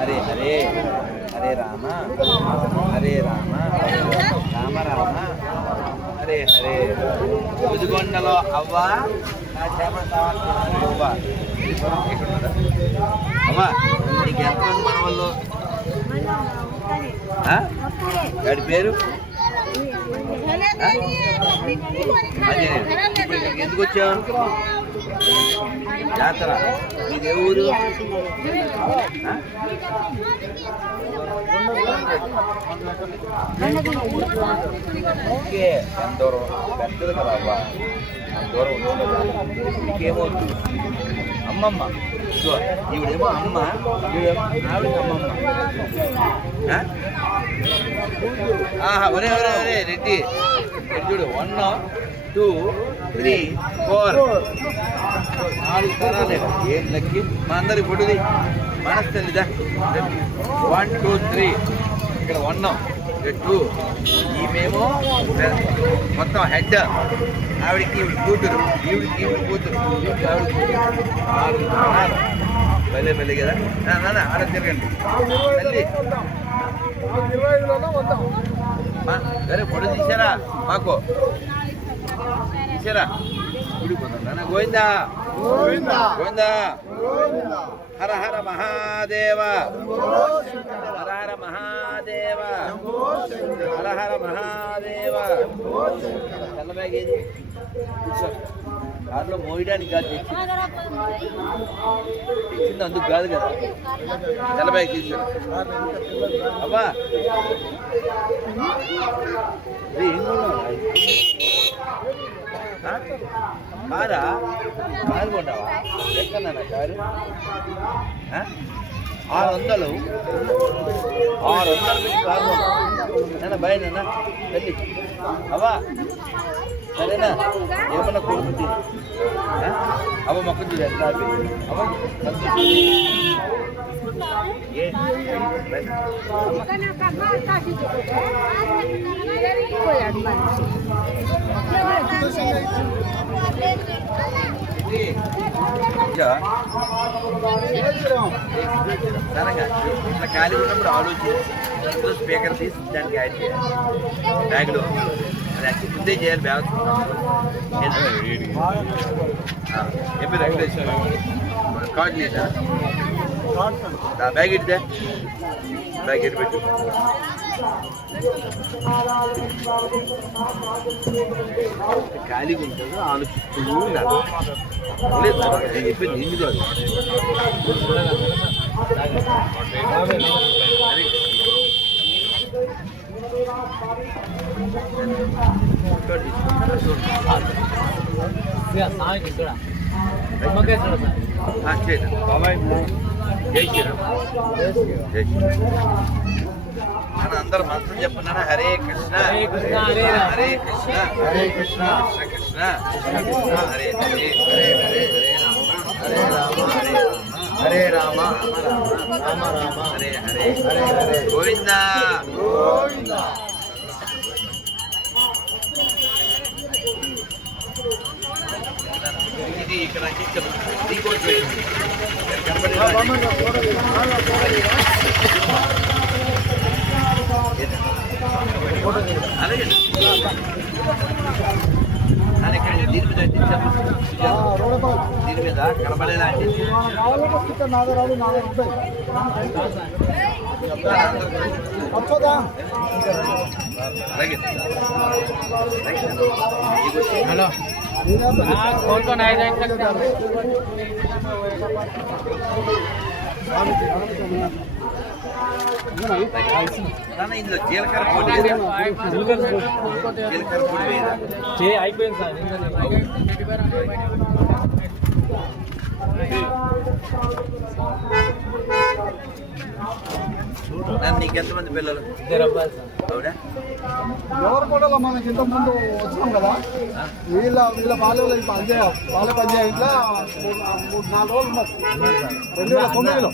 హరే హరే హరే రామ హరే రామ రామ రామ హరే హరే. ముదిగొండలో అవ్వ నా చేపలు కావాలి అవ్వ. అవ్వ నీకు ఎంతమంది మన వాళ్ళు? వాడి పేరు ఎందుకు వచ్చావు? జాతర. నీది ఏ ఊరు? ఓకే, ఎంత దూరం? పెద్దది కదా అవ్వ, అంత దూరం ఉంటుంది. ఇంకేమవుతుంది? అమ్మమ్మ. ఈవిడేమో అమ్మ, ఈవిడేమో ఆవిడకి అమ్మమ్మ. ఒరే ఒరే ఒరే రెడ్డి చూడు, 1 2 3 4 4 తరాలే. ఏం లక్కి మా అందరికి పొట్టుది మనస్తల్లిదా. 1 2 3 ఇక్కడ 1 2. ఈమెమో మొత్తం హెడ్, ఆవిడికి ఈవిడ కూతురు, ఈవిడికి ఈవిడ కూతురు, ఆవిడ కూతురు. భలే భలే కదా. నాన్న ఆడ తిరగండి తల్లి. సరే పొడి తీసారా? మాకు తీసారా? గుడిపోతుందా? గోవిందా గోవిందా. హర హర మహాదేవ హర హర మహాదేవ హర హర మహాదేవ. తెల్ల బ్యాగ్ ఏది? దాంట్లో మోయడానికి కాదు తెచ్చింది, అందుకు కాదు కదా. తెల్ల బ్యాగ్ తీసుకురా అబ్బా. కారా? కారు కొంటావా? ఎక్కడన్నా కారు? 600 పెట్టి కారు కొంటా భయనా తల్లి అవ్వా. సరేనా? ఏమన్నా కొడుకు అవ్వ మొక్క చూడు ఎంత అవ్వ. ఇట్లా ఖాళీ ఉన్నప్పుడు ఆలోచించి స్పీకర్ తీసి దానికి యాడ్ చేయాలి బ్యాగ్లో. అది యాక్చువల్ ముందే చేయాలి. బ్యాగ్ చెప్పి వెంకటేశ్వర కార్డు లేదా? బ్యాగ్ ఇట్టే, బ్యాగ్ ఇటు పెట్టు. ఖాళీగా ఉంటుందో ఆలోచిస్తూ ఉండాలి. లేదు నేను చెప్పింది నిండు కాదు. జై శ్రీరామ్. జై శ్రీరామ్. అందరూ మంత్రం చెప్పున్నారా? హరే కృష్ణ హరే కృష్ణ హరే కృష్ణ హరే కృష్ణ కృష్ణ కృష్ణ హరే హరే హరే హరే రామ హరే రామ రామ రామ హరే హరే హరే హరే. గోవింద గోవింద. ఇది ఇక్కడ అలాగే దీని మీద కనబడేలాంటి హలో कौन कौन आए जाए ఇందులో జీలకర్ర పొడి జీలకర్ర పొడి అయిపోయింది సార్. నీకు ఎంతమంది పిల్లలు? అవునా? ఎవరు కూడా మనకి ఇంతకుముందు వచ్చినాం కదా, వీళ్ళ బాల్య పంచాయతీలో 3-4 రోజులు ఉన్నారు. 2009లో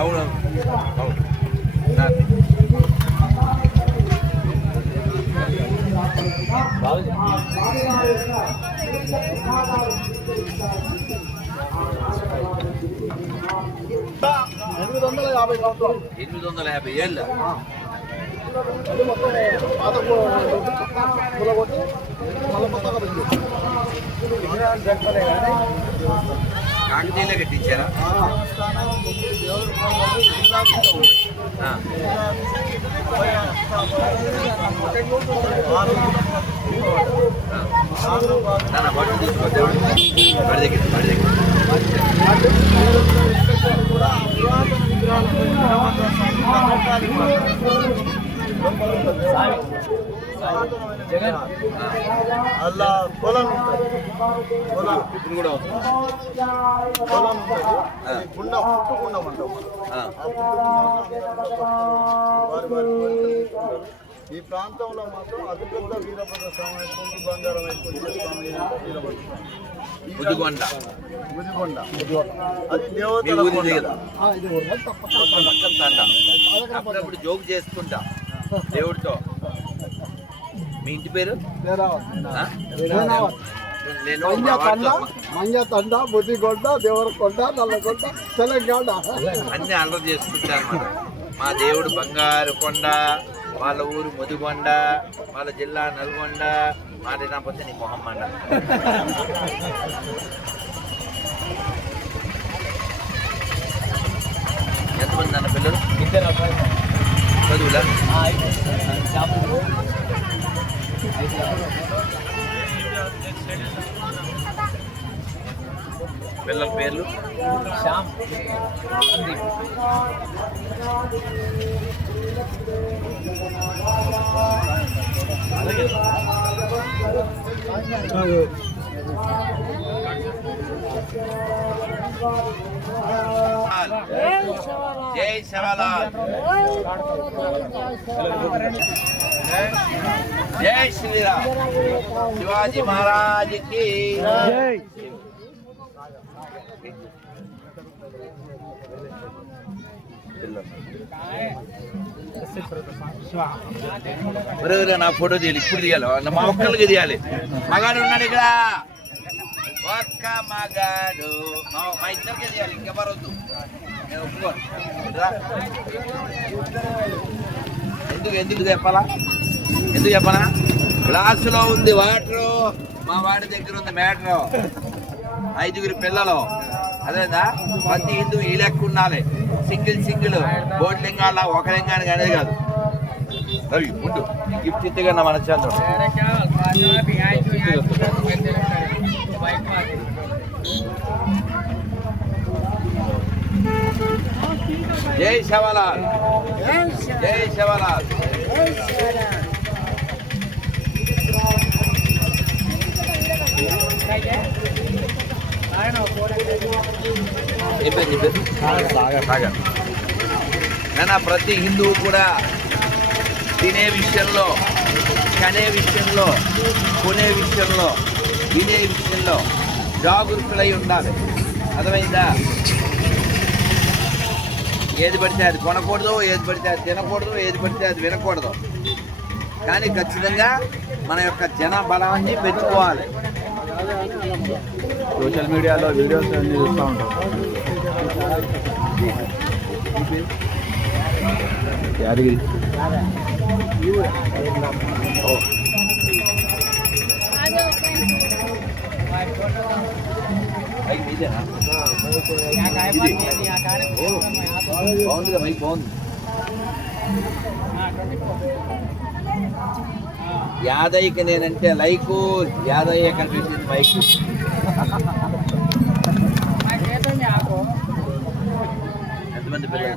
అవును అవును నాది. ఎనిమిది వందల 50 సంవత్సరాలు 850 ఏళ్ళ. అది మొత్తం పాత కూలగొట్టి మళ్ళీ కొత్తగా పెట్టారు. కాకతీయులే కట్టించారా? ఆ. నాన్న బట్టలు తీసుకొద్దాం వాడి దగ్గర అలా పొలం ఉంటుంది. పొలం ఇప్పుడు కూడా అవుతుంది. పొలం ఉంటుంది. గుండ పుట్టుకుండం అంటాం. వారి ఈ ప్రాంతంలో మాత్రం అతిపెద్ద వీరభద్ర స్వామి కొంగు బంగారం అయిపోయింది. స్వామి వీరభద్ర స్వామి ముదిగొండ. అది దేవతల పక్కన తండ. అప్పుడప్పుడు జోక్ చేసుకుంటా దేవుడితో. మీ ఇంటి పేరు? నేను మంజ తండ, బుద్ధిగొండ, దేవరకొండ, నల్లగొండ, తెలంగాణ అన్ని అల్లరి చేసుకుంటా అనమాట. మా దేవుడు బంగారు కొండ, వాళ్ళ ఊరు ముదిగొండ, వాళ్ళ జిల్లా నల్గొండ, మాట నాపోతే నీ మొహమ్మండ. ఎంతమంది అన్న పిల్లలు? చదువులా? పిల్లల పేర్లు? శ్యామ్, సందీప్. జై శివలాల్. జై శ్రీరామ్. శివాజీ మహారాజ్ కి జై. నా ఫోటో తీయాలి, ఇప్పుడు తీయాలి, మా ఒక్కరికి తీయాలి. మగాడు ఉన్నాడు ఇక్కడ, ఒక్క మగాడు, మా ఇద్దరికే తీయాలి, ఇంకెవరు వద్దు. నేను ఒప్పుకోను. ఎందుకు చెప్పాలా? ఎందుకు చెప్పనా? గ్లాసులో ఉంది వాటరు, మా వాడి దగ్గర ఉంది మ్యాటరు. 5 పిల్లలు, అదేదా? ప్రతి హిందూ ఈ లెక్క ఉండాలి. సింగిల్ బోర్డు లింగాల ఒక లింగానికి అనేది కాదు. రవి ముందు గిఫ్ట్ ఇత్తగా నా మనశ్శాంతం. జై శివలాల్. జై శివలాల్. నాన్న ప్రతి హిందువు కూడా తినే విషయంలో, కనే విషయంలో, కొనే విషయంలో, వినే విషయంలో జాగరూకులై ఉండాలి. అర్థమైందా? ఏది పడితే అది కొనకూడదు, ఏది పడితే అది తినకూడదు, ఏది పడితే అది వినకూడదు. కానీ ఖచ్చితంగా మన యొక్క జన బలాన్ని పెంచుకోవాలి. సోషల్ మీడియాలో వీడియోస్ అన్ని చూస్తూ ఉంటాం. యాదగిరి బాగుందిగా మైక్ బాగుంది. యాదయ్యకి నేనంటే లైకు, యాదయ్య కనిపించింది మైక్. ఎంతమంది పిల్లలు?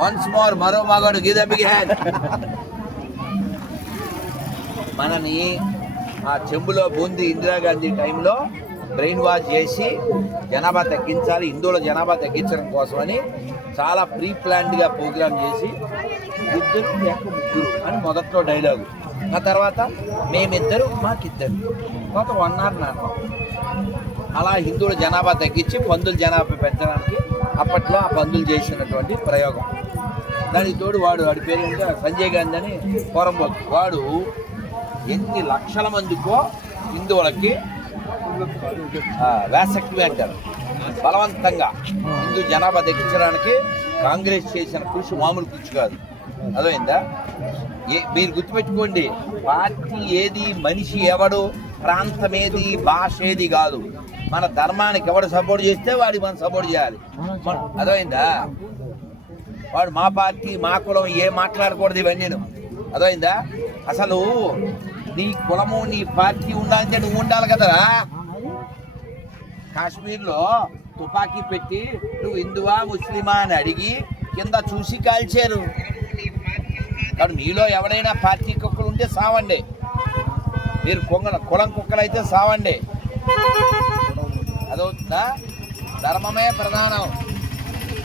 వన్స్ మోర్, మరో మగాడు గివ్ ద బిగ్ హ్యాండ్. మనని ఆ చెంబులో బూంది ఇందిరాగాంధీ టైంలో బ్రెయిన్ వాష్ చేసి జనాభా తగ్గించాలి, హిందువుల జనాభా తగ్గించడం కోసమని చాలా ప్రీ ప్లాన్డ్గా ప్రోగ్రామ్ చేసి 2 లేక 3 అని మొదట్లో డైలాగు. ఆ తర్వాత మేమిద్దరు మాకిద్దరు, తర్వాత 1 hour నాన్న. అలా హిందువుల జనాభా తగ్గించి పందుల జనాభా పెంచడానికి అప్పట్లో ఆ పందులు చేసినటువంటి ప్రయోగం. దానికి తోడు వాడి పేరు ఏంటంటే సంజయ్ గాంధీ అని పోరంబోతు. వాడు ఎన్ని లక్షల మందికో హిందువులకి వ్యాసక్టివి అంటారు, బలవంతంగా హిందూ జనాభా తగ్గించడానికి కాంగ్రెస్ చేసిన కృషి మామూలు కృషి కాదు. అర్థమైందా? మీరు గుర్తుపెట్టుకోండి, పార్టీ ఏది, మనిషి ఎవడు, ప్రాంతం ఏది, భాష ఏది కాదు. మన ధర్మానికి ఎవడు సపోర్ట్ చేస్తే వాడికి మనం సపోర్ట్ చేయాలి. అర్థమైందా? వాడు మా పార్టీ, మా కులం ఏం మాట్లాడకూడదు ఇవన్నీ. అర్థమైందా? అసలు నీ కులము నీ పార్టీ ఉండాలంటే నువ్వు ఉండాలి కదరా. కాశ్మీర్లో తుపాకీ పెట్టి నువ్వు హిందువా ముస్లిమా అని అడిగి కింద చూసి కాల్చారు. కానీ మీలో ఎవడైనా పార్టీ కుక్కలు ఉంటే సావండి, మీరు కులం కుక్కలు అయితే సావండి. అదవుతుందా? ధర్మమే ప్రధానం.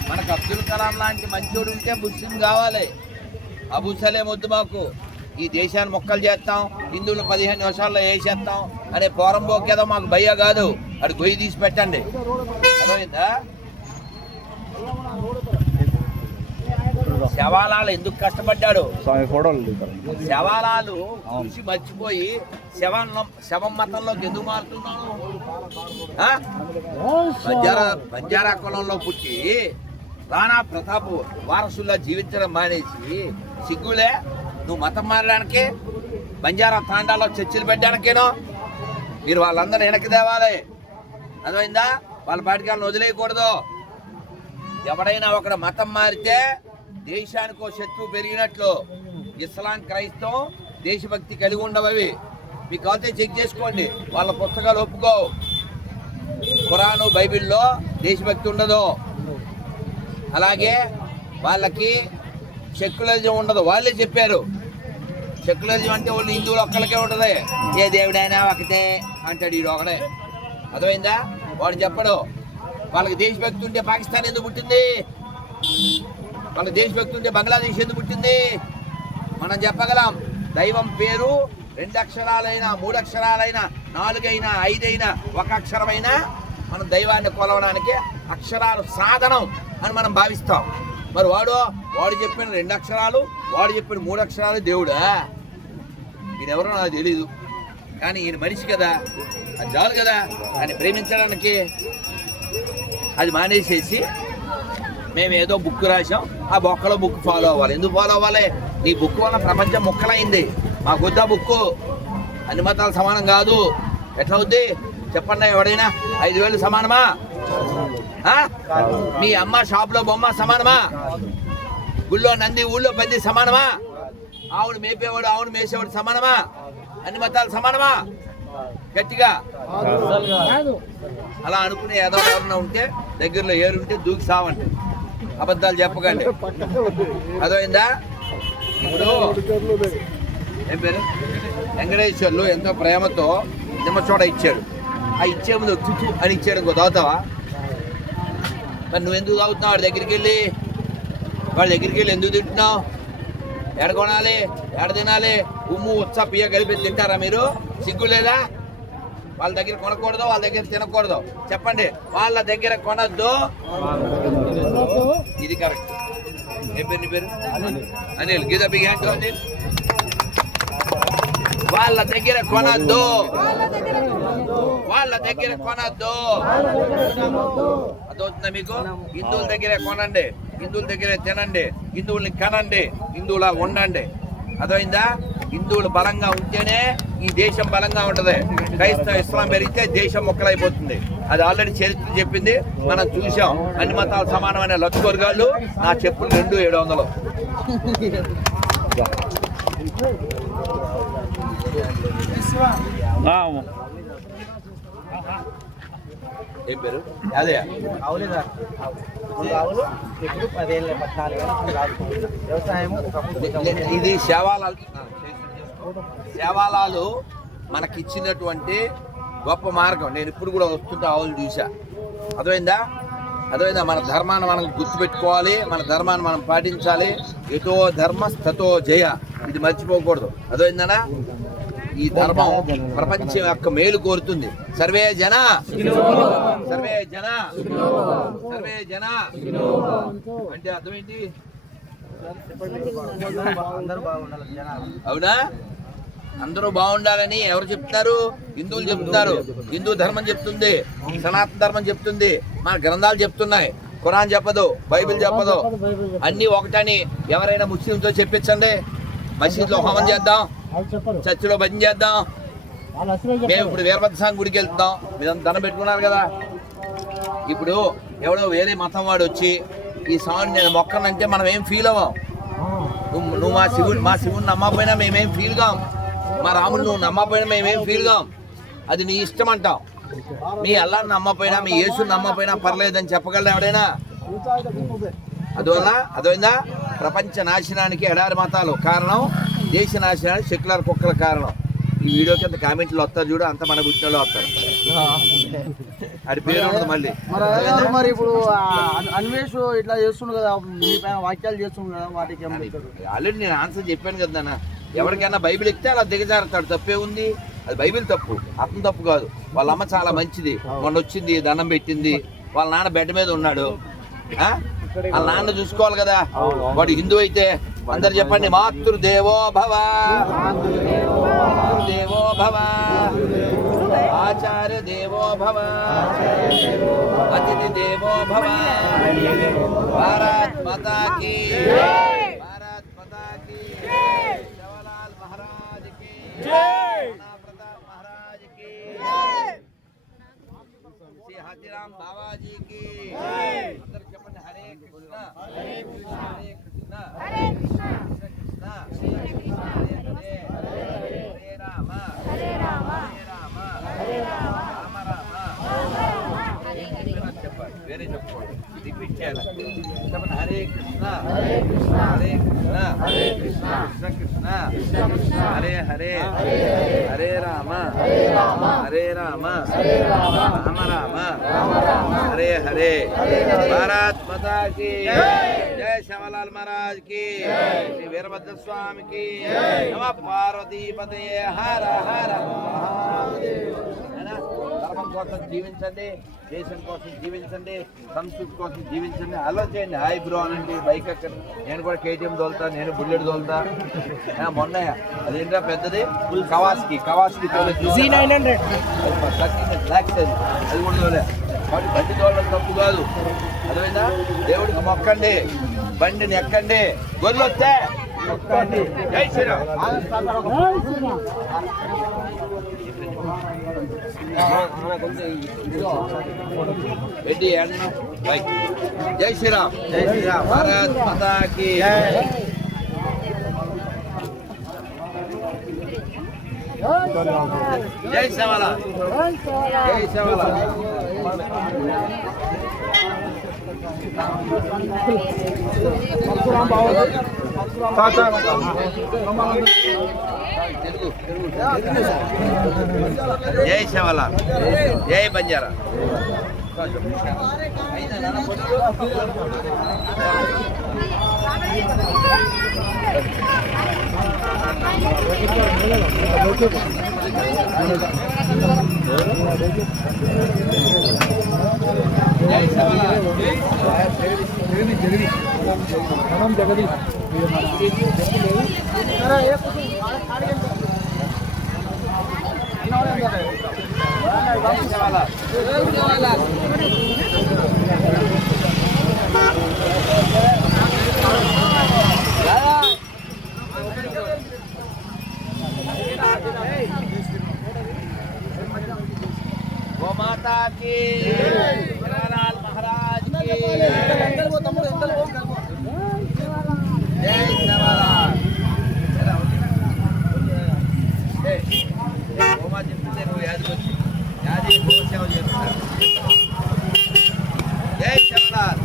మనకు అబ్దుల్ కలాం లాంటి మంచోడు ఉంటే ముస్లిం కావాలి. అబూసలే వద్దు మాకు. ఈ దేశాన్ని మొక్కలు చేస్తాం, హిందువులు 15 నిమిషాల్లో వేసేస్తాం అనే పోరంబోకేదో మాకు భయ్య కాదు. అది గొయ్యి తీసి పెట్టండి. అర్థమైందా? శవాలాలు ఎందుకు కష్టపడ్డాడు? శవాలాలు చూసి మర్చిపోయి శవం మతంలోకి ఎందుకు మారుతున్నాను? బంజారా కులంలో పుట్టి రాణా ప్రతాప్ వారసుల్లా జీవించడం మానేసి సిగ్గులే నువ్వు మతం మారడానికి, బంజారా తాండాలో చర్చలు పెట్టడానికేనో. మీరు వాళ్ళందరూ వెనక్కి తేవాలి. అర్థమైందా? వాళ్ళ పాటికాలను వదిలేయకూడదు. ఎవడైనా ఒకడు మతం మారితే దేశానికి శత్రువు పెరిగినట్లు. ఇస్లాం, క్రైస్తవం దేశభక్తి కలిగి ఉండవవి. మీకు అయితే చెక్ చేసుకోండి, వాళ్ళ పుస్తకాలు ఒప్పుకో. ఖురాను బైబిల్లో దేశభక్తి ఉండదు. అలాగే వాళ్ళకి సెక్యులరిజం ఉండదు. వాళ్ళే చెప్పారు సెక్యులరిజం అంటే వాళ్ళు హిందువులు ఒక్కరికే ఉంటుంది. ఏ దేవుడైనా ఒకటే అంటాడు ఈడు ఒకడే. అర్థమైందా? వాడు చెప్పడు. వాళ్ళకి దేశభక్తి ఉంటే పాకిస్తాన్ ఎందుకు పుట్టింది? వాళ్ళకి దేశభక్తి ఉంటే బంగ్లాదేశ్ ఎందుకు పుట్టింది? మనం చెప్పగలం. దైవం పేరు 2 అక్షరాలైనా 3 అక్షరాలైనా 4 అయినా 5 అయినా 1 అక్షరమైనా మనం దైవాన్ని కొలవడానికి అక్షరాలు సాధనం అని మనం భావిస్తాం. మరి వాడు చెప్పిన 2 అక్షరాలు, వాడు చెప్పిన 3 అక్షరాలు దేవుడా? ఈయనెవరో నాకు తెలీదు, కానీ ఈయన మనిషి కదా, అది చాలు కదా. ఆయన ప్రేమించడానికి అది మానేసేసి మేము ఏదో బుక్ రాసాం, ఆ బొక్కలో బుక్ ఫాలో అవ్వాలి. ఎందుకు ఫాలో అవ్వాలి? నీ బుక్ వల్ల ప్రపంచం ముక్కలైంది. మాకు వద్దా బుక్కు? అన్ని మతాలు సమానం కాదు. ఎట్లా అవుద్ది చెప్పండి? ఎవడైనా 5,000 సమానమా? మీ అమ్మ షాప్లో బొమ్మ సమానమా? గుళ్ళో నంది, ఊళ్ళో పంది సమానమా? ఆవును మేపేవాడు, ఆవును మేసేవాడు సమానమా? అన్ని మతాలు సమానమా? గట్టిగా అలా అనుకునే ఏదో ఎవరన్నా ఉంటే దగ్గరలో ఏరుంటే దూకి సావండి. అబద్ధాలు చెప్పకండి. అదైందా? ఇప్పుడు ఏం పేరు? వెంకటేశ్వర్లు ఎంతో ప్రేమతో నిమ్మచోడ ఇచ్చాడు. ఆ ఇచ్చే ముందు తుతు అని ఇచ్చాడు. ఇంకో తాగుతావా? మరి నువ్వెందుకు తాగుతున్నావు? వాడి దగ్గరికి వెళ్ళి ఎందుకు తింటున్నావు? ఎడ కొనాలి, ఎడ తినాలి? ఉమ్ము ఉత్సా పియ్య కలిపి తింటారా మీరు? సిగ్గు లేదా? వాళ్ళ దగ్గర కొనకూడదు, వాళ్ళ దగ్గర తినకూడదు. చెప్పండి, వాళ్ళ దగ్గర కొనద్దు. ఇది కరెక్ట్. ఏం పేరు నీ పేరు? అనిల్. గీత బిగ్ హ్యాండ్ అనిల్. వాళ్ళ దగ్గర కొనద్దు, వాళ్ళ దగ్గర కొనద్దు. అదవుతుందా మీకు? హిందువుల దగ్గరే కొనండి, హిందువుల దగ్గరే తినండి, హిందువుల్ని కనండి, హిందువులా ఉండండి. అదైందా? హిందువులు బలంగా ఉంటేనే ఈ దేశం బలంగా ఉంటుంది. క్రైస్తవ ఇస్లాం పెరిగితే దేశం మొక్కలైపోతుంది. అది ఆల్రెడీ చరిత్ర చెప్పింది, మనం చూసాం. అన్ని మతాలు సమానమైన లచ్చుకొరగాళ్ళు. నా చెప్పులు 2,700. ఏం పేరు? అదే ఇది సేవాలాలు మనకిచ్చినటువంటి గొప్ప మార్గం. నేను ఇప్పుడు కూడా వస్తుంటే ఆవులు చూసా. అర్థమైందా? మన ధర్మాన్ని మనం గుర్తుపెట్టుకోవాలి, మన ధర్మాన్ని మనం పాటించాలి. ఎతో ధర్మ స్థతో జయ, ఇది మర్చిపోకూడదు. అర్థమైందనా? ఈ ధర్మం ప్రపంచం యొక్క మేలు కోరుతుంది. సర్వే జన సర్వే జన సర్వే జన అంటే అర్థం ఏంటి? అవునా? అందరూ బాగుండాలని ఎవరు చెప్తారు? హిందువులు చెప్తున్నారు. హిందూ ధర్మం చెప్తుంది, సనాతన ధర్మం చెప్తుంది, మన గ్రంథాలు చెప్తున్నాయి. ఖురాన్ చెప్పదు, బైబిల్ చెప్పదు. అన్నీ ఒకటని ఎవరైనా ముస్లింతో చెప్పించండి. మసీదులో హోమం చేద్దాం, చర్చిలో భజన చేద్దాం. మేము ఇప్పుడు వీరభద్ర స్వామి గుడికి వెళ్తున్నాం. మీరు దండం పెట్టుకున్నారు కదా. ఇప్పుడు ఎవడో వేరే మతం వాడు వచ్చి ఈ స్వామిని నేను మొక్కనంటే మనం ఏం ఫీల్ అవ్వం. నువ్వు మా శివుని నమ్మకపోయినా మేమేం ఫీల్ కాం. మా రాముడు నువ్వు నమ్మకపోయినా మేమేం ఫీల్ కాం. అది నీ ఇష్టం అంటాం. మీ అల్లాని నమ్మకపోయినా, మీ యేసుని నమ్మకపోయినా పర్లేదని చెప్పగలరా ఎవడైనా? అందువల్ల అదైందా ప్రపంచ నాశనానికి ఎడారి మతాలు కారణం, దేశ నాశనానికి సెక్యులర్ కుక్కల కారణం. ఈ వీడియోకి అంత కామెంట్లు వస్తారు చూడు, అంత మన పుట్టినలో వస్తారు. అది పేరు ఉండదు మళ్ళీ. మరి ఇప్పుడు అన్వేష్ ఇట్లా చేస్తుండు కదా, మీ పైన వాక్యాలు చేస్తుండు కదా, వాటికి ఆల్రెడీ నేను ఆన్సర్ చెప్పాను కదా నాన్న. ఎవరికైనా బైబిల్ ఇస్తే అలా దిగజారుతాడు, తప్పే ఉంది. అది బైబిల్ తప్పు, అతను తప్పు కాదు. వాళ్ళ అమ్మ చాలా మంచిది, మొన్న వచ్చింది, దండం పెట్టింది. వాళ్ళ నాన్న బెడ్ మీద ఉన్నాడు, వాళ్ళ నాన్న చూసుకోవాలి కదా. వాడు హిందూ అయితే అందరు చెప్పండి, మాతృదేవో భవ, మాతృదేవో భవ, ఆచార్య దేవో భవ, అతిథి దేవో భవ. భారత్ మాతా కీ, భారత్ మాతా కీ, శివలాల్ మహారాజ్ కీ, ప్రతాప్ మహారాజ్ కీ, శ్రీ హాథీరామ్ బాబాజీ కీ. అందరూ చెప్పండి, హరే కృష్ణ హరే కృష్ణ హరే కృష్ణ కృష్ణ కృష్ణ హరే హరే హరే రామ హరే రామ హరే రామ రామ రామ చెప్పాలి. వేరే చెప్పుకోండి, రిపీట్ చేయాలి. చెప్పండి, హరే కృష్ణ హరే కృష్ణ హరే కృష్ణ హరే కృష్ణ కృష్ణ కృష్ణ హరే హరే హరే రామ హరే రామ రామ రామ హరే హరే. భారత్ మాతా కీ జై, శివలాల్ మహారాజ్ కి, శ్రీ వీరభద్ర స్వామి కి, నమ పార్వతీపతే హర హర మహాదేవ్. ధర్మం కోసం జీవించండి, దేశం కోసం జీవించండి, సంస్కృతి కోసం జీవించండి. అలా చేయండి. హాయ్ బ్రో అనండి, బైక్ ఎక్కడ. నేను కూడా కేటీఎం తోలుతా, నేను బుల్లెట్ తోలుతా. మొన్న అదేంటా పెద్దది కవాస్కి 900 లాక్స్ అది కూడా తోలే. కాబట్టి బండి తోలడం తప్పు కాదు, అదేవిధంగా దేవుడికి మొక్కండి, బండిని ఎక్కండి, గొర్రెలు వస్తే జై శ్రీరామ్. రెడ్డి బైక్. జై శ్రీరామ్, జై శ్రీరామ్. భారత్ మాతా కీ జై శివలాల్, జై శివలాల్. జై శివలాల్, జై బంజారా. गोमाता की, शंकरलाल महाराज की जय शंकरलाल. गोमा చెప్తే నువ్వు యాదకొచ్చి యాది గోసేవ చేస్తారు. జై శంకరలాల్.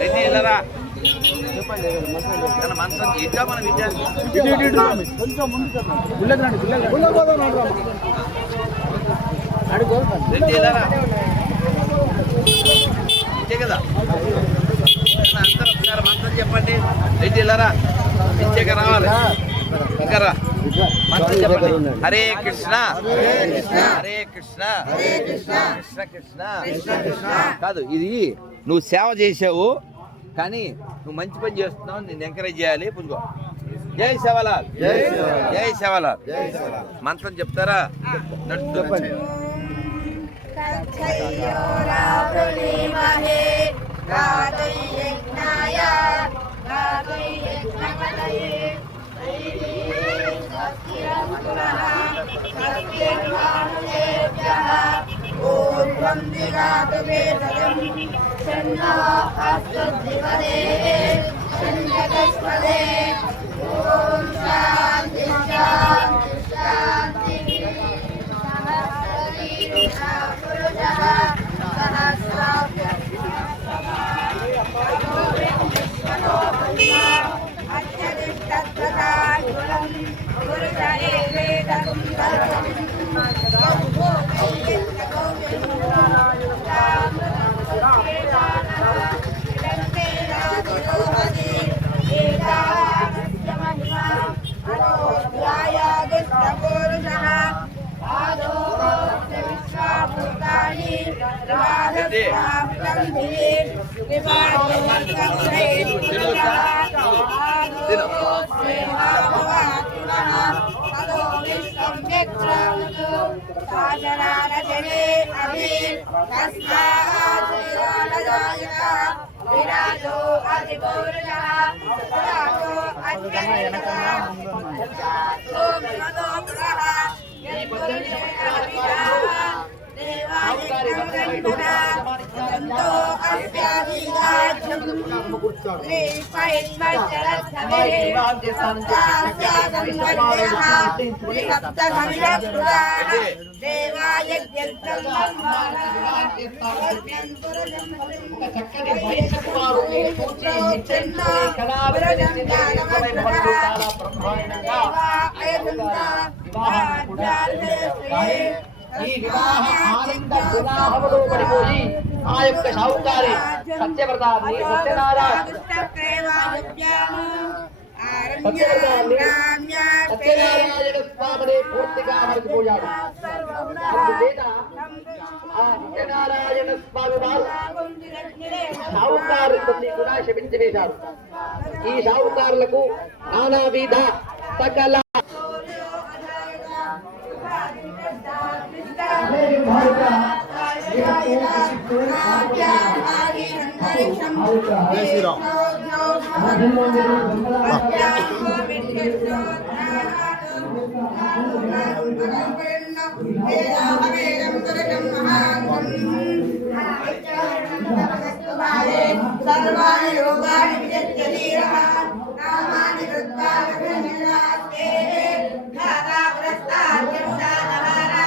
రెడ్డి వెళ్ళరా మంత్రం ఇంకా మన విద్యార్థి రెడ్డి వెళ్ళరా ఇదే కదా అందరూ ఒకసారి మంత్రం చెప్పండి. రెడ్డి వెళ్ళరా ఇచ్చాక రావాలి. ఇంకా రా మంత్రం చెప్పండి. హరే కృష్ణ హరే కృష్ణ కృష్ణ కృష్ణ కాదు, ఇది నువ్వు సేవ చేసావు కానీ నువ్వు మంచి పని చేస్తున్నావు, నేను ఎంకరేజ్ చేయాలి. పుచ్చుకో. జై సేవలాల్ జై సేవలాల్. మంత్రం చెప్తారా? చెప్పండి. ఈ వివాహ ఆనంద వివాహములో పడిపోయి ఆ యొక్క షావుకారి సత్యవ్రతాన్ని సత్యనారాయణ స్వామిని పూర్తిగా మరిచిపోయాడు. అందుచేత ఆ సత్యనారాయణ స్వామి వారు షావుకారులన్నీ కూడా శపించి వేశారు. ఈ షావుకారులకు నానావిధ సకల सर्वाणि योगानि विजयते धीरः नामानि कृत्वा विघ्ननास्ते धाता प्रस्ताद्यमुदानहारा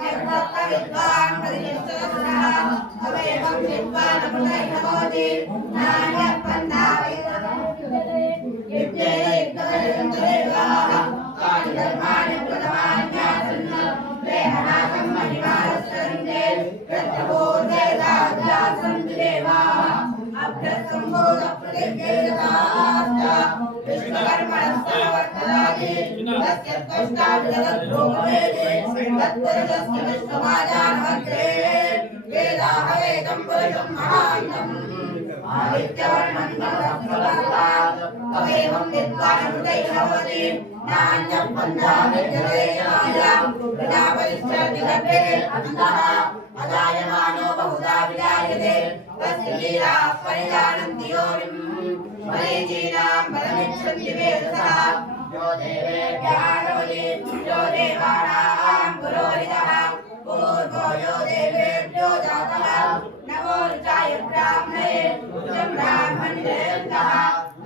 निर्भक्त विद्वान् परिनिष्ठः अवयवं विद्वान् अमृतैः भवति नान्यः पन्था विद्यते युक्तवैकुण्ठदेवाः तानि धर्माणि प्रथमान्यासन् देहनाथं महिमानस्सन्ते यत्तपोर्वेदाभ्यासन्ति देवाः अभ्यसम्भोगप्रतिवेदनाश्च विश्वकर्मणस्तवर्तनादि तस्य त्वष्टाविदगद्रोहवेदे तत्पुरुषस्य विश्वमाजानमग्रे वेदाः वेदं पुरुषं महान्तम् आदित्यवर्णं नमस्कृता तमेवं विद्वानमृतैः भवति नान्यः पन्था विद्यते यमाया प्रजापतिश्च गर्भे अन्तः अजायमानो बहुधा विजायते तस्य वीराः परिजानन्ति योनिम् मरीचीनां पदमिच्छन्ति वेदसः यो देवेभ्यः नमति यो देवानां पुरोहितः पूर्वो यो देवेभ्यो जातः नमो ऋचाय ब्राह्मणे ब्राह्मणेभ्यः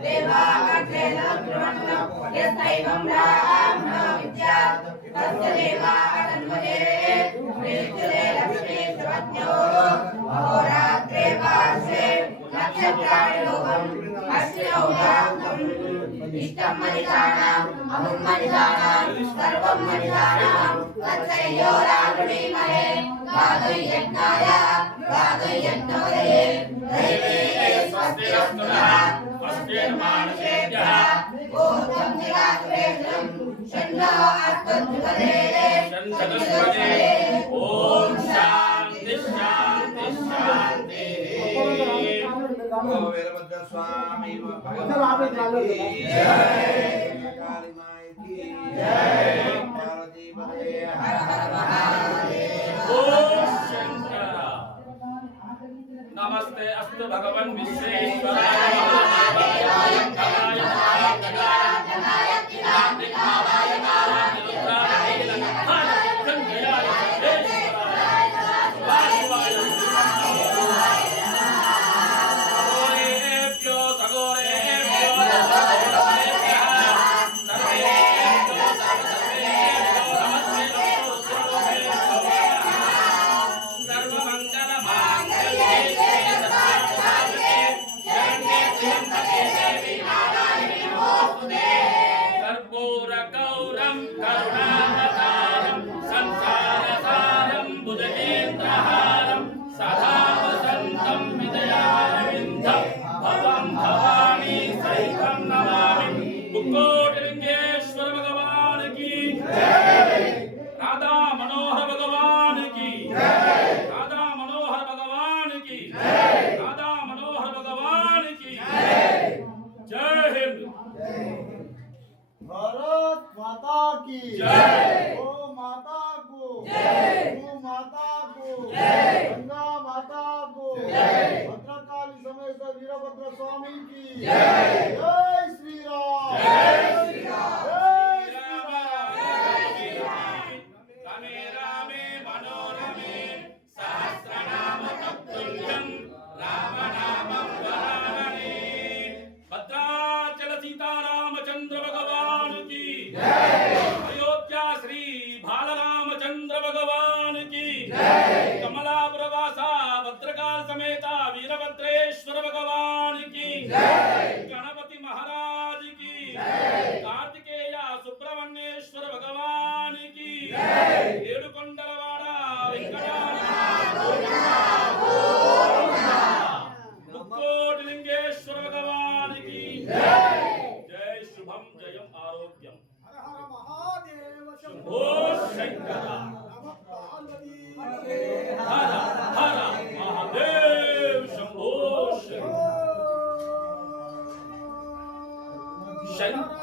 देवाग्रे नमः यस्तैवं ब्राह्मणः चक्राणि लोकम् अस्मिन् औयान्तम् इष्टं मनिषाणाम् अमुं मनिषाणाम् सर्वं मनिषाणाम् तत्सयोरावृणीमहे गाधयज्ञाय गाधयज्ञोदये दैवे स्वस्तिरस्तु नः स्वस्तिर्मानुषेभ्यः ऊर्ध्वं दिगात्रेषं षण्णो अस्तुद्विपदे षण्चतुष्पदे ॐ शान्ति शान्ति शान्ति वीरभद्र स्वामी भगवान की जय, काली माई की जय, पार्वती पते हर हर महादेव। ओम शंकर नमस्ते अस्तु भगवान विश्वेश्वराय महादेवाय कालाय जगाय जगाय कालाय रुद्राय नमः संजयाय सर्वेश्वराय वासुदेवाय कोटिलिंगेश्वर भगवान की राधा मनोहर भगवान की राधा मनोहर भगवान की राधा मनोहर भगवान की जय हिंद। भारत माता की जय। गौ माता को जय। गौ माता को जय। गंगा माता को जय। भद्रकाली समेत वीरभद्र स्वामी की जय। जय श्री राम। जय श्री राम। जय श्री राम। रामे रामे मनोरमे सहस्रनाम तत्तुल्यं राम नामं वरानने। भद्राचल सीतारामचंद्र भगवान की जय। अयोध्या श्री बालरामचंद्र भगवान की जय। कमलापुर वासा भद्रकाल समेता वीरभद्रेश्वर भगवान की जय। गणपति महाराज की जय। कार्तिकेय सुब्रह्मण्येश्वर भगवान की जय। ఏడుకొండలవాడ मुक्कोटिलिंगेश्वर भगवान की जय। जय शुभम जयम आरोग्यम हर हर महादेव शंभो शंकर नमः पार्वती हर हर महादेव शंभो शंकर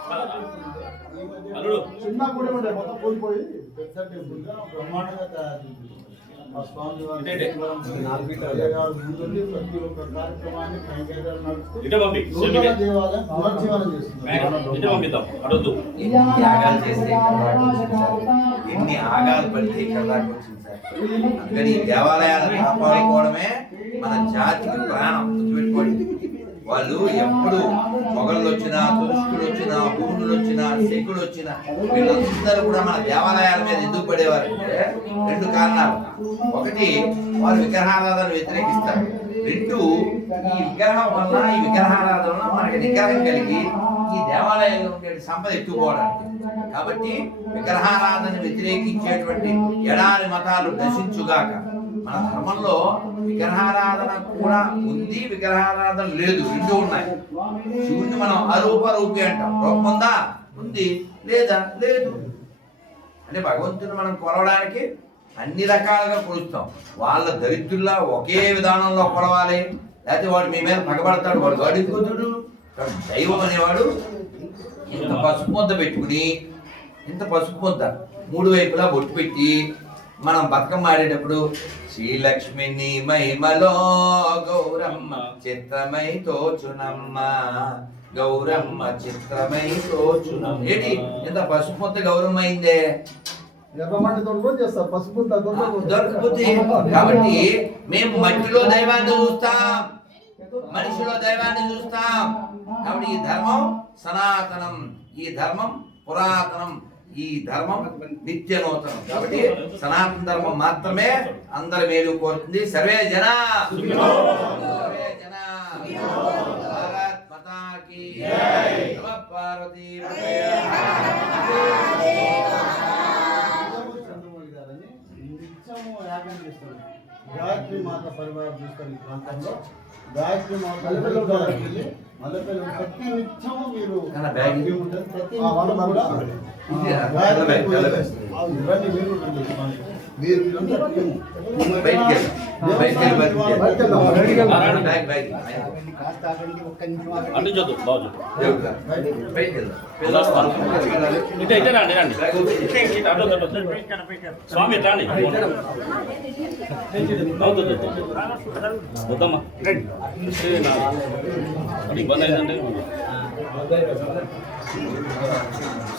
అల్లుడు చిన్న గుడి ఉండే మొత్తం పోయిపోయి పెద్ద టెంపుల్ గా బ్రహ్మాండంగా తయారు చేసింది. ఆ స్వామి వారి అయ్య గారు ముందుండి ప్రతి ఒక్క కార్యక్రమాన్ని కైంకర్యాలు నడుపుతూ ఇటు పంపి నూతన దేవాలయం పునర్జీవనం చేస్తున్నారు. ఇటు పంపిద్దాం అడొద్దు ఎన్ని త్యాగాలు చేస్తే ఇక్కడ దాకా వచ్చింది సార్, ఎన్ని ఆగాలు పడితే ఇక్కడ దాకా వచ్చింది సార్. అందుకని ఈ దేవాలయాలను కాపాడుకోవడమే మన జాతికి ప్రాణం. గుర్తుపెట్టుకోండి, వాళ్ళు ఎప్పుడు మొగళ్ళు వచ్చినా, తురుష్కులు వచ్చినా, భూములు వచ్చినా, శకులు వచ్చినా వీళ్ళందరూ కూడా మన దేవాలయాల మీద ఎందుకు పడేవారంటే రెండు కారణాలు. ఒకటి, వారు విగ్రహారాధన వ్యతిరేకిస్తారు. రెండు, ఈ విగ్రహం వల్ల, ఈ విగ్రహారాధన వల్ల మనకి నిగ్రహం కలిగి ఈ దేవాలయంలో ఉండే సంపద ఎత్తుకోవడానికి. కాబట్టి విగ్రహారాధన వ్యతిరేకించేటువంటి ఎడారి మతాలు నశించుగాక. మన ధర్మంలో విగ్రహారాధన కూడా ఉంది, విగ్రహారాధన లేదు, రెండు ఉన్నాయి. శివుణ్ణి మనం అరూప రూపి అంటాం. రూపం ఉందా? ఉంది. లేదా? లేదు. అంటే భగవంతుని మనం కొలవడానికి అన్ని రకాలుగా కొలుస్తాం. వాళ్ళ దరిద్రుల్లా ఒకే విధానంలో కొలవాలి, లేకపోతే వాడు మీ మీద పగబడతాడు. వాడు గడుపుతుడు. దైవం అనేవాడు ఇంత పసుపు ముద్ద పెట్టుకుని, ఇంత పసుపు ముద్ద మూడు వైపులా బొట్టు పెట్టి మనం బతుకమ్మ ఆడేటప్పుడు శ్రీలక్ష్మిని మహిమలో గౌరమ్మ చిత్రమై తోచునమ్మ, గౌరమ్మ చిత్రమై తోచునమ్మ. ఏంటి ఇంత పసుపు ముద్ద గౌరవం అయిందే? ఎర్రమట్టి తోడుకొని చేస్తారు, పసుపు దొరకపోతే. కాబట్టి మేము మట్టిలో దైవాన్ని చూస్తాం, మనిషిలో దైవాన్ని చూస్తాం. కాబట్టి ఈ ధర్మం సనాతనం, ఈ ధర్మం పురాతనం, ఈ ధర్మం నిత్య నూతనం. కాబట్టి సనాతన ధర్మం మాత్రమే అందరి మేలు కోరుతుంది. సర్వే జన, సర్వే జన. పార్వతీ చంద్రమౌళి గారని నిత్యము యాగం చేస్తారు. గాయత్రి మాత పరివారం చూస్తారు ఈ ప్రాంతంలో. గాయత్రి మాత మల్లెపల్లి ప్రతి నిత్యము మీరు బ్యాగ్ ఉంటుంది. ప్రతి నిత్యము కూడా గాయత్రి పూజ చేస్తారు. ఇవన్నీ మీరు ఉండండి. మీరు మీరంతా టీము. బయటికి అన్ని చదువు బాగు బయటికి ఇటు అయితే రండి రండి స్వామి రండి వద్దమ్మా ఇబ్బంది అయిందంటే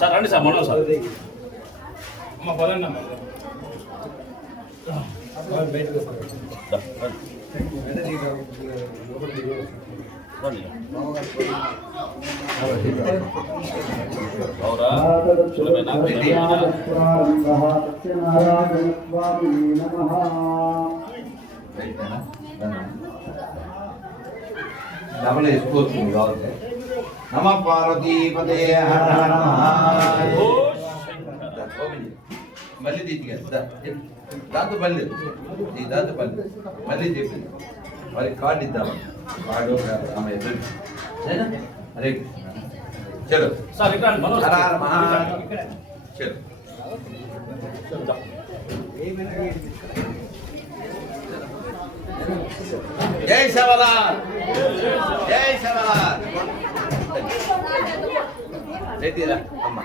సార్ రండి సార్ మనం సార్ అమ్మ పదండి అమ్మ డబల్ వేసుకోవచ్చు కావాలి. నమ పార్వతీపదే హర హర మళ్ళీ తీసుకెళ్ళి దాంతో పని లేదు దాంతో పని లేదు మళ్ళీ చెప్పింది మరి కార్డు ఇద్దామని కార్డు ఆమె ఎదురు హరే చలో సార్ ఇక్కడ రండి మనోజ్ హర హర మహా చలో జై శివలాల్ జై శివలాల్ అమ్మ